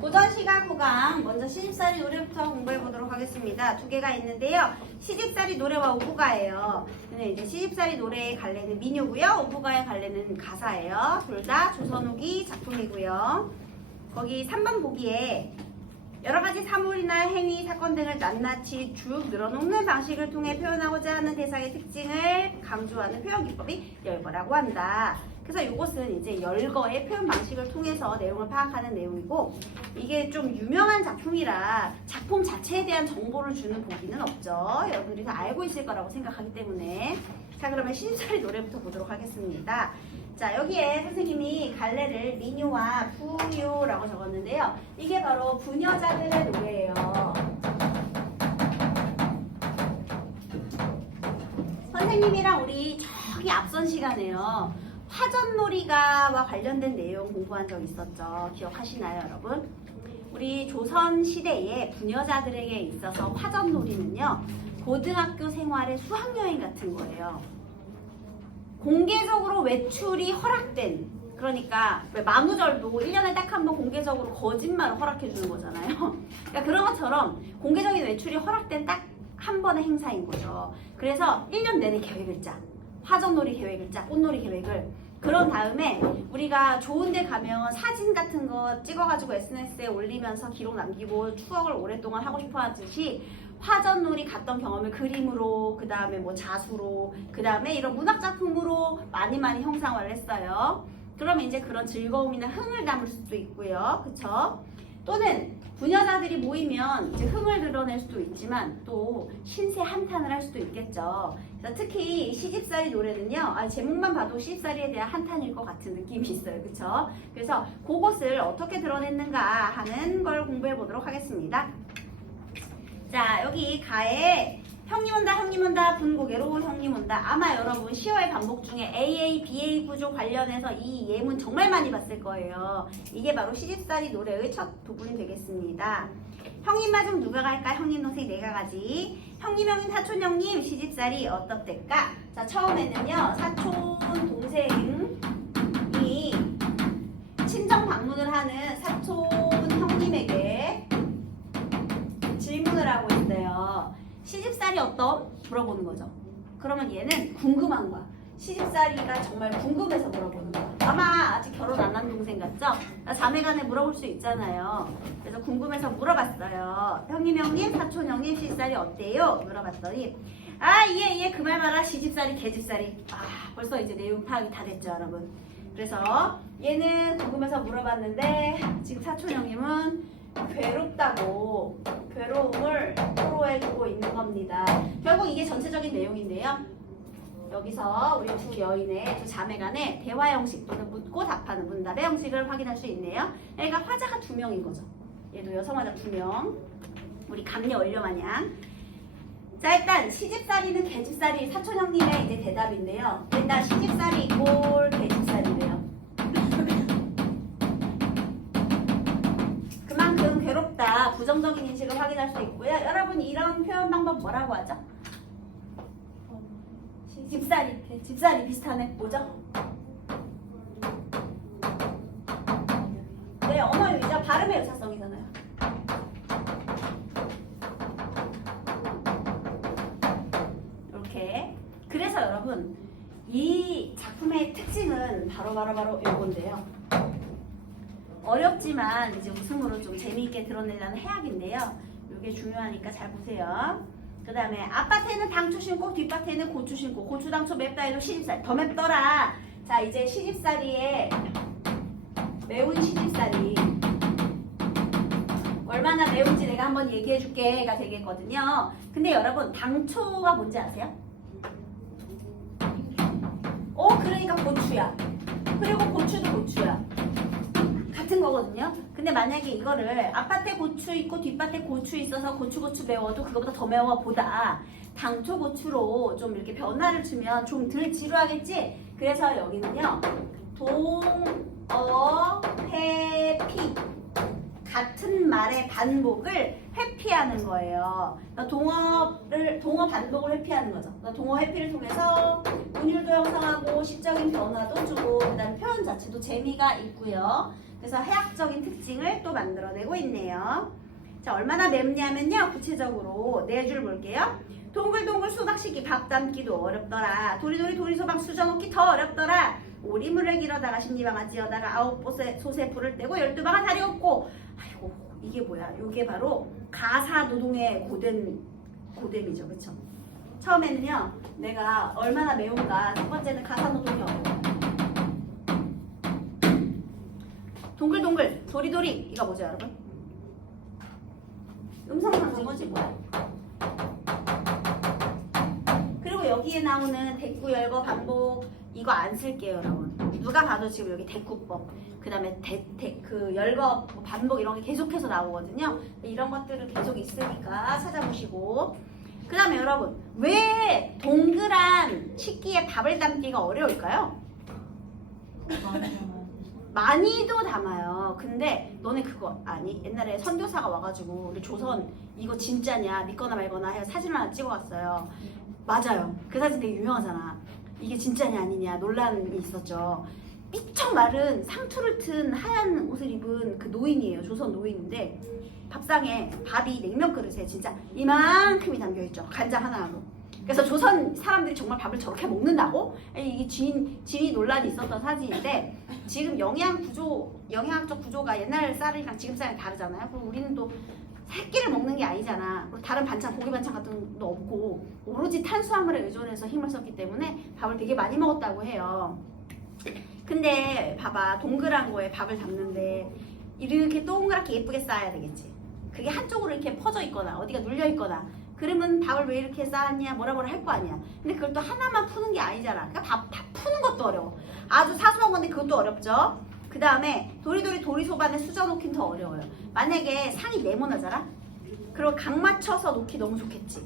고전 시각 구강 먼저 시집살이 노래부터 공부해 보도록 하겠습니다. 두 개가 있는데요. 시집살이 노래와 오부가예요. 근데 이제 시집살이 노래의 갈래는 민요고요. 오부가의 갈래는 가사예요. 둘 다 조선 후기 작품이고요. 거기 3번 보기에 여러 가지 사물이나 행위, 사건 등을 낱낱이 쭉 늘어놓는 방식을 통해 표현하고자 하는 대상의 특징을 강조하는 표현 기법이 열거라고 한다. 그래서 이것은 이제 열거의 표현 방식을 통해서 내용을 파악하는 내용이고, 이게 좀 유명한 작품이라 작품 자체에 대한 정보를 주는 보기는 없죠. 여러분들이 다 알고 있을 거라고 생각하기 때문에. 자, 그러면 시집살이 노래부터 보도록 하겠습니다. 자, 여기에 선생님이 갈래를 민요와 부요라고 적었는데요. 이게 바로 부녀자들의 노래예요. 선생님이랑 우리 저기 앞선 시간에요. 화전놀이가와 관련된 내용 공부한 적 있었죠. 기억하시나요, 여러분? 우리 조선 시대의 부녀자들에게 있어서 화전놀이는요, 고등학교 생활의 수학여행 같은 거예요. 공개적으로 외출이 허락된, 그러니까 왜 만우절도 1년에 딱 한 번 공개적으로 거짓말을 허락해 주는 거잖아요. 그러니까 그런 것처럼 공개적인 외출이 허락된 딱 한 번의 행사인 거죠. 그래서 1년 내내 계획을 짜. 화전놀이 계획을 짜, 꽃놀이 계획을. 그런 다음에 우리가 좋은 데 가면 사진 같은 거 찍어가지고 SNS에 올리면서 기록 남기고 추억을 오랫동안 하고 싶어 하듯이 화전놀이 갔던 경험을 그림으로, 그 다음에 뭐 자수로, 그 다음에 이런 문학작품으로 많이 형상화를 했어요. 그러면 이제 그런 즐거움이나 흥을 담을 수도 있고요. 그쵸? 또는 부녀자들이 모이면 이제 흥을 드러낼 수도 있지만 또 신세 한탄을 할 수도 있겠죠. 그래서 특히 시집살이 노래는요, 제목만 봐도 시집살이에 대한 한탄일 것 같은 느낌이 있어요. 그쵸? 그래서 그것을 어떻게 드러냈는가 하는 걸 공부해 보도록 하겠습니다. 자, 여기 가에 형님 온다 분고개로 형님 온다. 아마 여러분 시어의 반복 중에 AA, BA 구조 관련해서 이 예문 정말 많이 봤을 거예요. 이게 바로 시집살이 노래의 첫 부분이 되겠습니다. 형님 맞으면 누가 갈까? 형님 동생 내가 가지. 형님 사촌 형님 시집살이 어떻댔까? 자, 처음에는요, 사촌 동생이 친정 방문을 하는 사촌 형님에게 질문을 하고 있어요. 시집살이 어떤? 물어보는 거죠. 그러면 얘는 궁금한 거야. 시집살이가 정말 궁금해서 물어보는 거야. 아마 아직 결혼 안 한 동생 같죠? 자매간에 물어볼 수 있잖아요. 그래서 궁금해서 물어봤어요. 형님, 사촌 형님 시집살이 어때요? 물어봤더니 예, 그 말 마라. 시집살이, 개집살이. 벌써 이제 내용 파악이 다 됐죠, 여러분. 그래서 얘는 궁금해서 물어봤는데 지금 사촌 형님은 괴롭다고 괴로움을 토로해주고 있는 겁니다. 결국 이게 전체적인 내용인데요. 여기서 우리 두 여인의, 두 자매 간의 대화 형식 또는 묻고 답하는 문답의 형식을 확인할 수 있네요. 그러니까 화자가 2명인 거죠. 얘도 여성 화자 2명. 우리 감리 얼려 마냥. 자, 일단 시집살이는 개집살이 사촌 형님의 이제 대답인데요. 일단 시집살이 이꼴 개집살이래요. 괴롭다, 부정적인 인식을 확인할 수 있고요. 여러분, 이런 표현 방법 뭐라고 하죠? 집살이 비슷하네. 뭐죠? 네, 언어유희죠. 발음의 유사성이잖아요. 이렇게. 그래서 여러분, 이 작품의 특징은 바로 이건데요. 어렵지만 이제 웃음으로 좀 재미있게 드러내려는 해악인데요. 이게 중요하니까 잘 보세요. 그 다음에 앞밭에는 당초 심고 뒷밭에는 고추 심고 고추 당초 맵다 해도 시집살이 더 맵더라. 자, 이제 시집살이에 매운 시집살이 얼마나 매운지 내가 한번 얘기해 줄게가 되겠거든요. 근데 여러분, 당초가 뭔지 아세요? 그러니까 고추야. 그리고 고추도 고추야. 같은 거거든요. 근데 만약에 이거를 앞밭에 고추 있고 뒷밭에 고추 있어서 고추 매워도 그거보다 더 매워 보다 당초 고추로 좀 이렇게 변화를 주면 좀 덜 지루하겠지? 그래서 여기는요, 동어 회피, 같은 말의 반복을 회피하는 거예요. 그러니까 동어 반복을 회피하는 거죠. 그러니까 동어 회피를 통해서 운율도 형성하고 시적인 변화도 주고, 그다음 표현 자체도 재미가 있고요. 그래서 해학적인 특징을 또 만들어내고 있네요. 자, 얼마나 맵냐면요. 구체적으로 네 줄 볼게요. 동글동글 수박 씻기 밥 담기도 어렵더라. 도리도리 도리소박 수저놓기 더 어렵더라. 오리물을 기르다가 십리방아 찧어다가 아홉 솥에 불을 떼고 12방아 다리 없고. 아이고 이게 뭐야. 이게 바로 가사 노동의 고됨이죠. 그쵸? 처음에는요. 내가 얼마나 매운가. 첫 번째는 가사 노동이 어려워. 동글동글 도리도리 이거 뭐죠 여러분? 음성상징어지 뭐야? 그리고 여기에 나오는 대꾸 열거 반복 이거 안 쓸게요 여러분. 누가 봐도 지금 여기 대꾸법 그 다음에 그 열거 반복 이런 게 계속해서 나오거든요. 이런 것들은 계속 있으니까 찾아보시고. 그 다음에 여러분 왜 동그란 식기에 밥을 담기가 어려울까요? 많이도 담아요. 근데 너네 그거 아니? 옛날에 선교사가 와가지고 우리 조선 이거 진짜냐 믿거나 말거나 해서 사진을 하나 찍어왔어요. 맞아요. 그 사진 되게 유명하잖아. 이게 진짜냐 아니냐 논란이 있었죠. 삐쩍 마른 상투를 튼 하얀 옷을 입은 그 노인이에요. 조선 노인인데 밥상에 밥이 냉면 그릇에 진짜 이만큼이 담겨있죠. 간장 하나로. 그래서 조선 사람들이 정말 밥을 저렇게 먹는다고? 이게 진위 논란이 있었던 사진인데 지금 영양학적 구조가 옛날 쌀이랑 지금 쌀이 다르잖아요. 그럼 우리는 또 새끼를 먹는 게 아니잖아. 그리고 다른 반찬, 고기 반찬 같은 것도 없고 오로지 탄수화물에 의존해서 힘을 썼기 때문에 밥을 되게 많이 먹었다고 해요. 근데 봐봐 동그란 거에 밥을 담는데 이렇게 동그랗게 예쁘게 쌓아야 되겠지. 그게 한쪽으로 이렇게 퍼져 있거나 어디가 눌려 있거나 그러면 밥을 왜 이렇게 쌓았냐 뭐라 할 거 아니야. 근데 그걸 또 하나만 푸는 게 아니잖아. 그러니까 밥 푸는 것도 어려워. 아주 사소한 건데 그것도 어렵죠. 그 다음에 도리도리 도리소반에 수저 놓긴 더 어려워요. 만약에 상이 네모나잖아? 그리고 각 맞춰서 놓기 너무 좋겠지.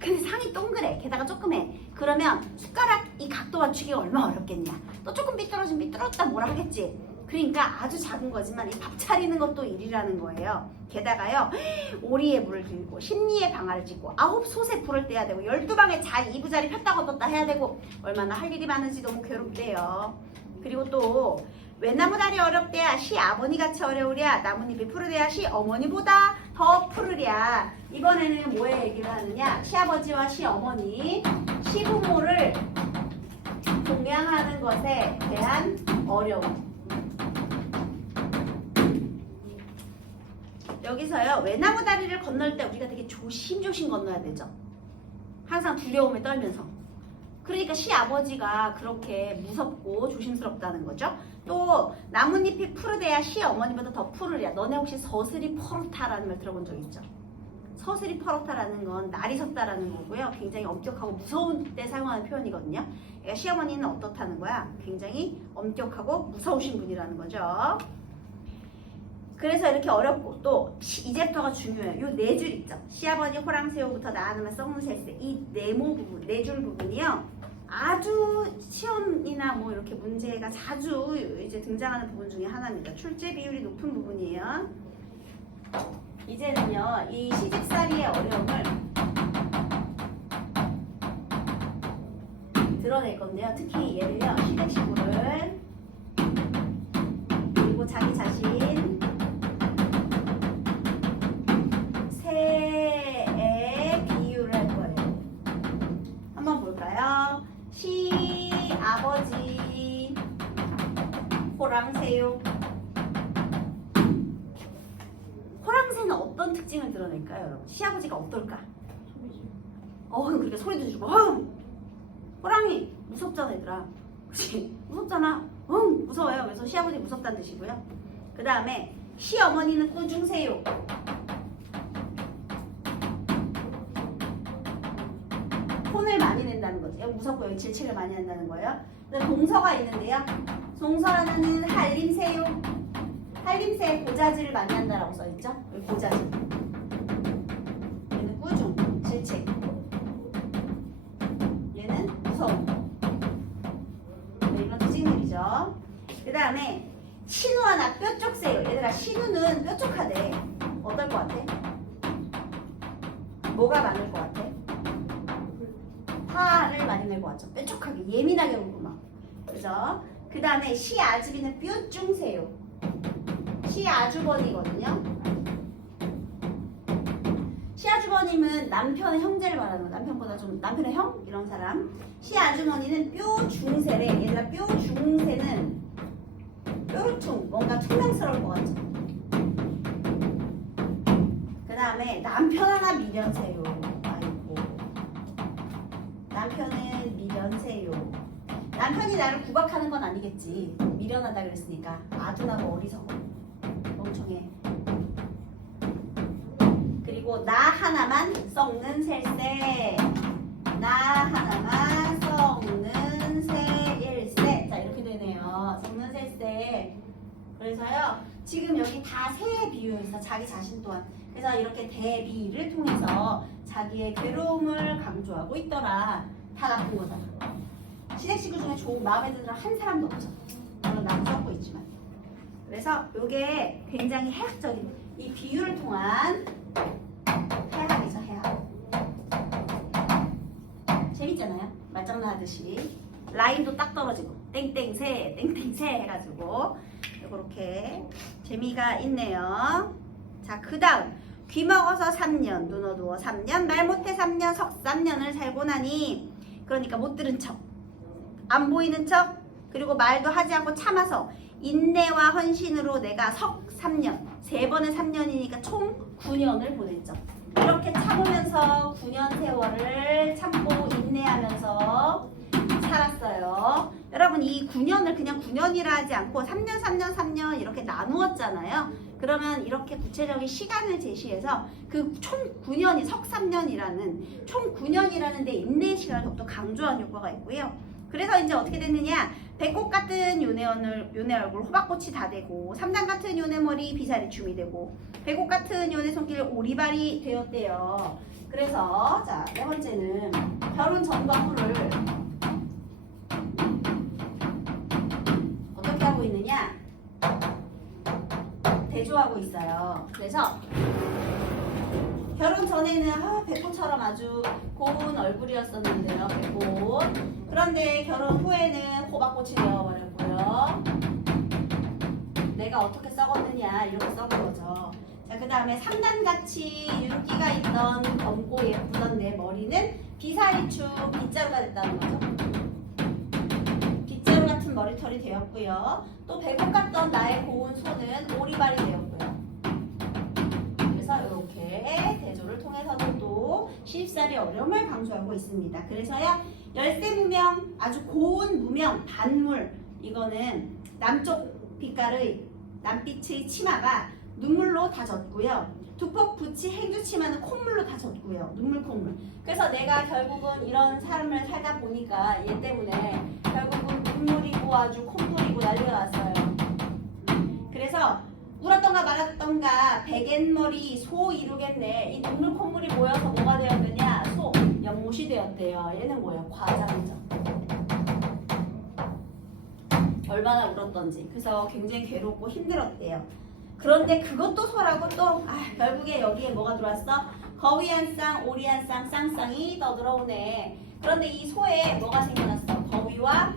근데 상이 동그래. 게다가 조그매. 그러면 숟가락 이 각도 맞추기가 얼마나 어렵겠냐. 또 조금 삐뚤어졌다 뭐라 하겠지. 그러니까 아주 작은 거지만 이 밥 차리는 것도 일이라는 거예요. 게다가요 오리에 물을 들고 십리에 방아를 찢고 아홉 솥에 불을 떼야 되고 12방에 이부자리 폈다 걷었다 해야 되고 얼마나 할 일이 많은지 너무 괴롭대요. 그리고 또 외나무 다리 어렵대야 시아버니같이 어려우랴 나뭇잎이 푸르대야 시어머니보다 더 푸르랴. 이번에는 뭐에 얘기를 하느냐. 시아버지와 시어머니 시부모를 동양하는 것에 대한 어려움. 여기서요 외나무 다리를 건널 때 우리가 되게 조심조심 건너야 되죠. 항상 두려움에 떨면서. 그러니까 시아버지가 그렇게 무섭고 조심스럽다는 거죠. 또 나뭇잎이 푸르대야 시어머니보다 더 푸르랴. 너네 혹시 서슬이 퍼렇다라는 말 들어본 적 있죠? 서슬이 퍼렇다라는 건 날이 섰다라는 거고요. 굉장히 엄격하고 무서운 때 사용하는 표현이거든요. 그러니까 시어머니는 어떻다는 거야? 굉장히 엄격하고 무서우신 분이라는 거죠. 그래서 이렇게 어렵고 또 이제부터가 중요해요. 요 네 줄 있죠. 시아버니 호랑새우부터 나아누면 썩무새새 이 네모 부분, 네 줄 부분이요. 아주 시험이나 뭐 이렇게 문제가 자주 이제 등장하는 부분 중에 하나입니다. 출제 비율이 높은 부분이에요. 이제는요 이 시집살이의 어려움을 드러낼 건데요. 특히 얘를요 시댁식구를 그리고 자기 자신 새에 비유를 할 거예요. 한번 볼까요? 시아버지 호랑새요. 호랑새는 어떤 특징을 드러낼까요, 여러분? 시아버지가 어떨까? 그러니까 소리도 지르고, 호랑이 무섭잖아, 얘들아. 그치? 무섭잖아. 무서워요. 그래서 시아버지 무섭다는 뜻이고요. 그 다음에 시어머니는 꾸중새요. 혼을 많이 낸다는 거죠. 여기 무섭고 여기 질책을 많이 한다는 거예요. 동서가 있는데요. 동서는 한림새요. 한림새에 고자질을 많이 한다라고 써있죠. 여기 고자질. 얘는 꾸중, 질책. 얘는 무서움. 네, 이런 특징들이죠. 그 다음에 신우 하나 뾰족새요. 얘들아 신우는 뾰족하대. 어떨 것 같아? 뭐가 많을 것 같아? 화를 많이 낼 것 같죠. 뾰족하게 예민하게 울고 막. 그죠? 그 다음에 시아즈비는 뾰중새요. 시아주버니거든요. 시아주버님은 남편의 형제를 말하는 거예요. 남편보다 좀 남편의 형 이런 사람. 시아주머니는 뼈 중세래. 얘들아 뼈 중세는 뾰루퉁 뭔가 투명스러울 것 같죠. 그 다음에 남편 하나 미련세요. 아이고 남편은 미련세요. 남편이 나를 구박하는 건 아니겠지. 미련하다 그랬으니까. 아둔하고 어리석어. 멍청해. 그리고 나 하나만 썩는 셀세. 나 하나만 썩는 세일세. 자 이렇게 되네요. 썩는 셀세. 그래서요 지금 여기 다 세 비유에서 자기 자신 또한 그래서 이렇게 대비를 통해서 자기의 괴로움을 강조하고 있더라. 다 나쁜 거잖아. 시댁 식구 중에 좋은 마음에 드는 한 사람도 없죠. 물론 나도 겪고 있지만. 그래서 이게 굉장히 해학적인 이 비유를 통한 해학이죠. 해학. 재밌잖아요. 말장난 하듯이 라인도 딱 떨어지고 땡땡새 땡땡새 해가지고 이렇게 재미가 있네요. 자 그 다음 귀 먹어서 3년 눈 어두워 3년 말 못해 3년 석 3년을 살고 나니 그러니까 못 들은 척 안 보이는 척 그리고 말도 하지 않고 참아서 인내와 헌신으로 내가 석 3년 3번의 3년이니까 총 9년을 보냈죠. 이렇게 참으면서 9년 세월을 참고 인내하면서 살았어요. 여러분 이 9년을 그냥 9년이라 하지 않고 3년 3년 3년 이렇게 나누었잖아요. 그러면 이렇게 구체적인 시간을 제시해서 그 총 9년이 석 3년이라는 총 9년이라는 데 인내의 시간을 더욱더 강조한 효과가 있고요. 그래서 이제 어떻게 됐느냐 배꼽 같은 요네 얼굴 호박꽃이 다 되고 3단 같은 요네 머리 비사리 춤이 되고 배꼽 같은 요네 손길 오리발이 되었대요. 그래서 자 네 번째는 결혼 전과 후를 어떻게 하고 있느냐 대조하고 있어요. 그래서 결혼 전에는 배꼽처럼 아주 고운 얼굴이었었는데요. 배꼽. 그런데 결혼 후에는 호박꽃이 되어버렸고요. 내가 어떻게 썩었느냐 이렇게 썩은 거죠. 자, 그 다음에 3단같이 윤기가 있던 검고 예쁘던 내 머리는 비사리춤 빗자루가 됐다는 거죠. 빗자루 같은 머리털이 되었고요. 또 배꼽 같던 나의 고운 손은 오리발이 되었고요. 그래서 이렇게 대조를 통해서도 또 시집살이 어려움을 강조하고 있습니다. 그래서요 열쇠 무명, 아주 고운 무명, 반물 이거는 남쪽 빛깔의 남빛의 치마가 눈물로 다 젖고요. 두폭 부치 행주 치마는 콧물로 다 젖고요. 눈물 콧물. 그래서 내가 결국은 이런 삶을 살다 보니까 얘 때문에 결국은 눈물이고 아주 콧물이고 난리가 났어요. 그래서 울었던가 말았던가 백엔머리 소 이루겠네. 이 눈물 콧물이 모여서 뭐가 되었느냐? 소 연못이 되었대요. 얘는 뭐예요? 과장이죠. 얼마나 울었던지. 그래서 굉장히 괴롭고 힘들었대요. 그런데 그것도 소라고 또 결국에 여기에 뭐가 들어왔어? 거위 한 쌍, 오리 한 쌍, 쌍쌍이 떠들어오네. 그런데 이 소에 뭐가 생겨났어? 거위와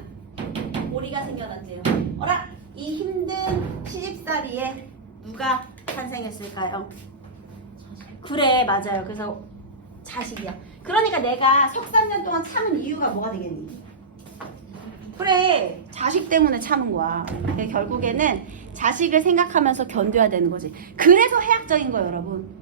오리가 생겨났대요. 어라? 이 힘든 시집살이에 누가 탄생했을까요? 그래 맞아요. 그래서 자식이야. 그러니까 내가 석 3년 동안 참은 이유가 뭐가 되겠니? 그래 자식 때문에 참은 거야. 결국에는 자식을 생각하면서 견뎌야 되는 거지. 그래서 해학적인 거예요 여러분.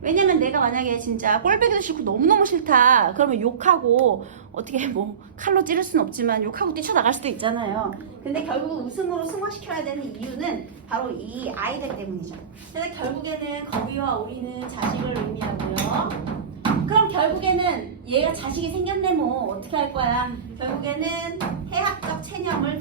왜냐면 내가 만약에 진짜 꼴배기도 싫고 너무너무 싫다 그러면 욕하고 어떻게 뭐 칼로 찌를 수는 없지만 욕하고 뛰쳐나갈 수도 있잖아요. 근데 결국 웃음으로 승화시켜야 되는 이유는 바로 이 아이들 때문이죠. 그래서 결국에는 거위와 오리는 자식을 의미하고요. 그럼 결국에는 얘가 자식이 생겼네 뭐 어떻게 할 거야. 결국에는 해학적 체념을